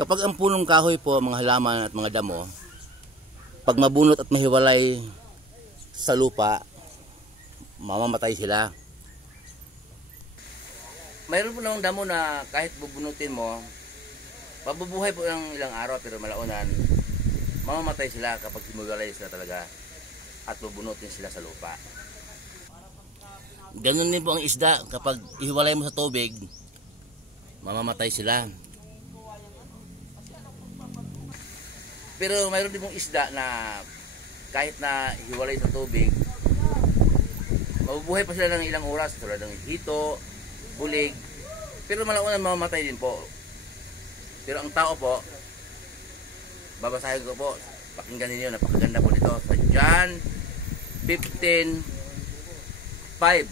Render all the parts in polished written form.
Kapag ang punong kahoy po, mga halaman at mga damo, pag mabunot at mahiwalay sa lupa, mamamatay sila. Mayroon po namang damo na kahit bubunutin mo, pabubuhay po ng ilang araw pero malaunan, mamamatay sila kapag hiwalay sila talaga at bubunutin sila sa lupa. Ganun din po ang isda, kapag ihiwalay mo sa tubig, mamamatay sila. Pero mayroon din pong isda na kahit na hiwalay sa tubig, mabubuhay pa sila ng ilang oras, tulad ng hito, bulig, pero malaunan mamamatay din po. Pero ang tao po, babasahin ko po, pakinggan ninyo, napakaganda po nito sa John 15:5.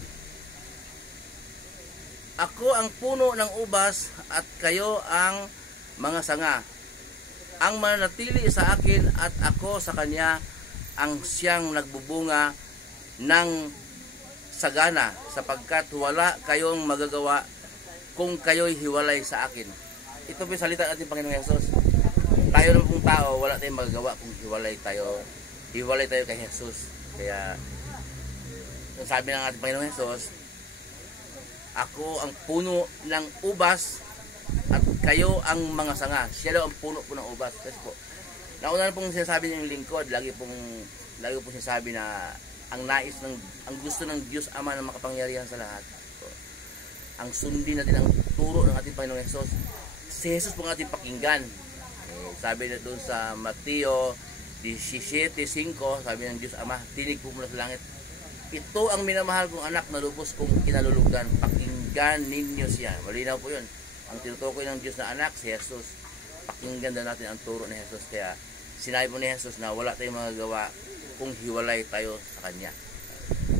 Ako ang puno ng ubas at kayo ang mga sanga. Ang mananatili sa akin at ako sa kanya ang siyang nagbubunga ng sagana, sapagkat wala kayong magagawa kung kayo'y hiwalay sa akin. Ito po yung salita natin Panginoong Hesus. Tayo naman pong tao, wala tayong magagawa kung hiwalay tayo kay Hesus. Kaya yung sabi ng ating Panginoong Hesus, ako ang puno ng ubas at kayo ang mga sanga. Siya daw ang puno po ng ubas. Kasi po, nauna na pong sinasabi niya yung lingkod, lagi pong sinasabi na ang gusto ng Diyos Ama na makapangyarihan sa lahat. So, ang sundin natin ang turo ng ating Panginoong Hesus. Si Hesus po ang ating pakinggan. Sabi na doon sa Mateo 17:5, sabi ng Diyos Ama, tinig po mula sa langit. Ito ang minamahal kong anak na lubos kong kinalulugan. Pakinggan ninyo siya. Malinaw po yun. Ang tinutukoy ng Diyos na anak, si Jesus. Pakinggan na natin ang turo ni Jesus. Kaya sinabi po ni Jesus na wala tayong magagawa kung hiwalay tayo sa Kanya.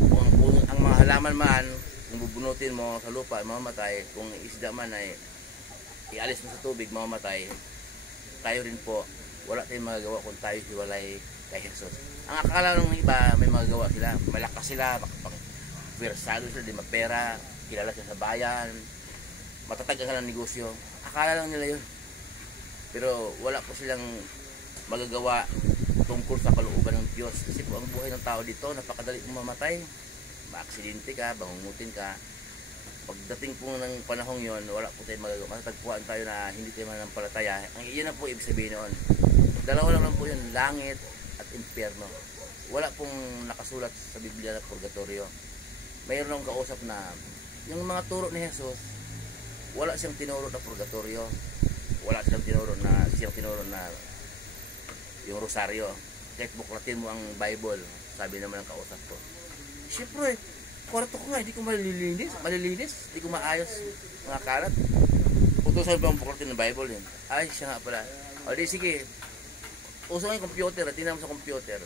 Kung ang mga halaman man, kung bubunutin mo sa lupa, mamamatay. Kung isda man ay ialis mo sa tubig, mamamatay. Tayo rin po, wala tayong magagawa kung tayo hiwalay kay Jesus. Ang akala ng iba, may magagawa sila. Malakas sila, versado sila, di mapera, kilala sila sa bayan, matatag ang negosyo. Akala lang nila yun. Pero wala po silang magagawa tungkol sa kalooban ng Diyos. Kasi po ang buhay ng tao dito, napakadali pong mamatay. Maaksidente ka, bangungutin ka. Pagdating po ng panahong yon, wala po tayong magagawa. Matatagpuan tayo na hindi tayo manampalataya. Ang iyan na po ibig sabihin noon. Dalawa lang po yun, langit at impyerno. Wala pong nakasulat sa Biblia na purgatorio. Mayroon akong kausap na yung mga turo ni Jesus, wala siyang tinuro na purgatorio. Wala siyang tinuro na yung rosaryo. Kahit buklatin mo ang Bible, sabi naman ng kausap ko. Siyempre, kwarto ko nga, hindi ko malilinis, hindi ko maayos mga karat. Utusan pa ang buklatin ng Bible yun. Ay, siya nga pala. O di sige, uso nga yung computer, tingnan mo sa computer.